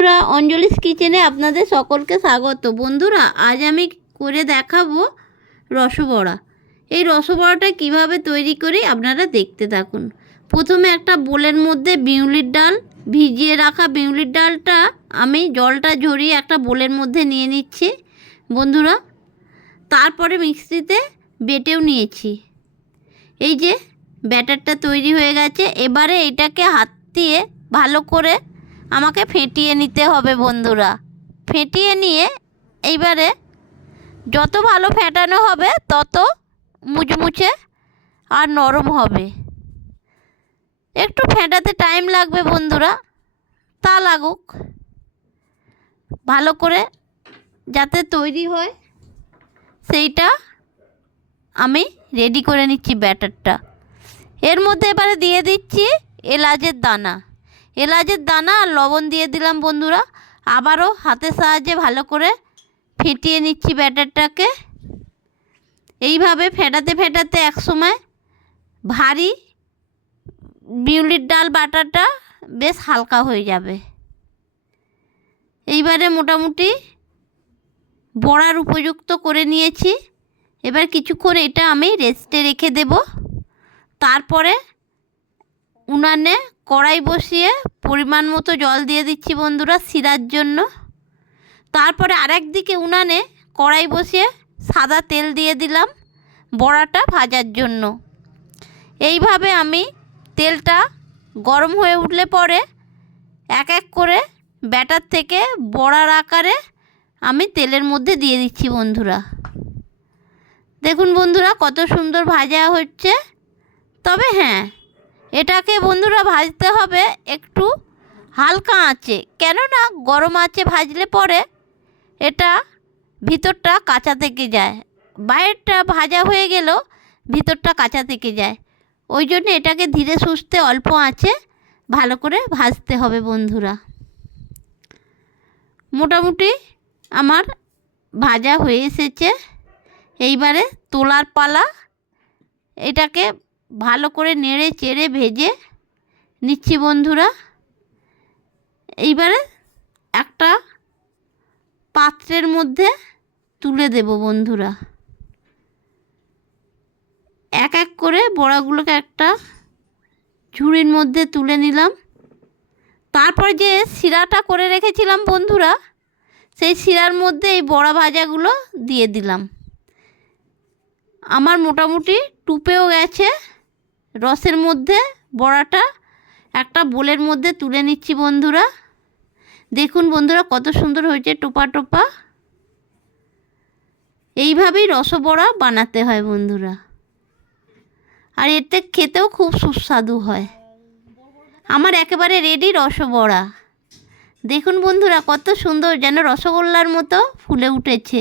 বন্ধুরা, অঞ্জলিস কিচেনে আপনাদের সকলকে স্বাগত। বন্ধুরা, আজ আমি করে দেখাবো রসবড়া। এই রসবড়াটা কিভাবে তৈরি করি আপনারা দেখতে থাকুন। প্রথমে একটা বোলের মধ্যে বিউলির ডাল, ভিজিয়ে রাখা বিউলির ডালটা আমি জলটা ঝরিয়ে একটা বোলের মধ্যে নিয়ে নিচ্ছি বন্ধুরা। তারপরে মিক্সিতে বেটেও নিয়েছি। এই যে ব্যাটারটা তৈরি হয়ে গেছে। এবারে এটাকে হাত দিয়ে ভালো করে আমাকে ফেটিয়ে নিতে হবে বন্ধুরা। ফেটিয়ে নিয়ে এইবারে যত ভালো ফেটানো হবে তত মুচমুচে আর নরম হবে। একটু ফেটাতে টাইম লাগবে বন্ধুরা, তা লাগুক। ভালো করে যাতে তৈরি হয় সেইটা আমি রেডি করে নিচ্ছি ব্যাটারটা। এর মধ্যে এবারে দিয়ে দিচ্ছি এলাচের দানা। এলাচের দানা আর লবণ দিয়ে দিলাম বন্ধুরা। আবারও হাতের সাহায্যে ভালো করে ফেটিয়ে নিচ্ছি ব্যাটারটাকে। এইভাবে ফেটাতে ফেটাতে একসময় ভারী বিউলির ডাল বাটাটা বেশ হালকা হয়ে যাবে। এইবারে মোটামুটি বড়ার উপযুক্ত করে নিয়েছি। এবার কিছুক্ষণ এটা আমি রেস্টে রেখে দেব। তারপরে উনানে কড়াই বসিয়ে পরিমাণ মতো জল দিয়ে দিচ্ছি বন্ধুরা শিরার জন্য। তারপরে আরেক দিকে উনানে কড়াই বসিয়ে সাদা তেল দিয়ে দিলাম বড়াটা ভাজার জন্য। এইভাবে আমি তেলটা গরম হয়ে উঠলে পরে এক এক করে ব্যাটার থেকে বড়ার আকারে আমি তেলের মধ্যে দিয়ে দিচ্ছি বন্ধুরা। দেখুন বন্ধুরা কত সুন্দর ভাজা হচ্ছে। তবে হ্যাঁ, এটাকে বন্ধুরা ভাজতে হবে একটু হালকা আঁচে, কেননা গরম আঁচে ভাজলে পরে এটা ভিতরটা কাঁচা থেকে যায়। বাইরেটা ভাজা হয়ে গেলেও ভিতরটা কাঁচা থেকে যায়। ওই জন্য এটাকে ধীরে সুস্থে অল্প আঁচে ভালো করে ভাজতে হবে বন্ধুরা। মোটামুটি আমার ভাজা হয়ে এসেছে। এইবারে তোলার পালা। এটাকে ভালো করে নেড়ে চেড়ে ভেজে নিচ্ছি বন্ধুরা। এইবারে একটা পাত্রের মধ্যে তুলে দেব বন্ধুরা। এক এক করে বড়াগুলোকে একটা ঝুড়ির মধ্যে তুলে নিলাম। তারপর যে শিরাটা করে রেখেছিলাম বন্ধুরা, সেই শিরার মধ্যে এই বড়া ভাজাগুলো দিয়ে দিলাম। আমার মোটামুটি টুপেও গেছে রসের মধ্যে। বড়াটা একটা বোলের মধ্যে তুলে নিচ্ছি বন্ধুরা। দেখুন বন্ধুরা কত সুন্দর হয়েছে টোপা টোপা। এইভাবেই রসবড়া বানাতে হয় বন্ধুরা, আর এতে খেতেও খুব সুস্বাদু হয়। আমার একেবারে রেডি রসবড়া। দেখুন বন্ধুরা কত সুন্দর, যেন রসগোল্লার মতো ফুলে উঠেছে।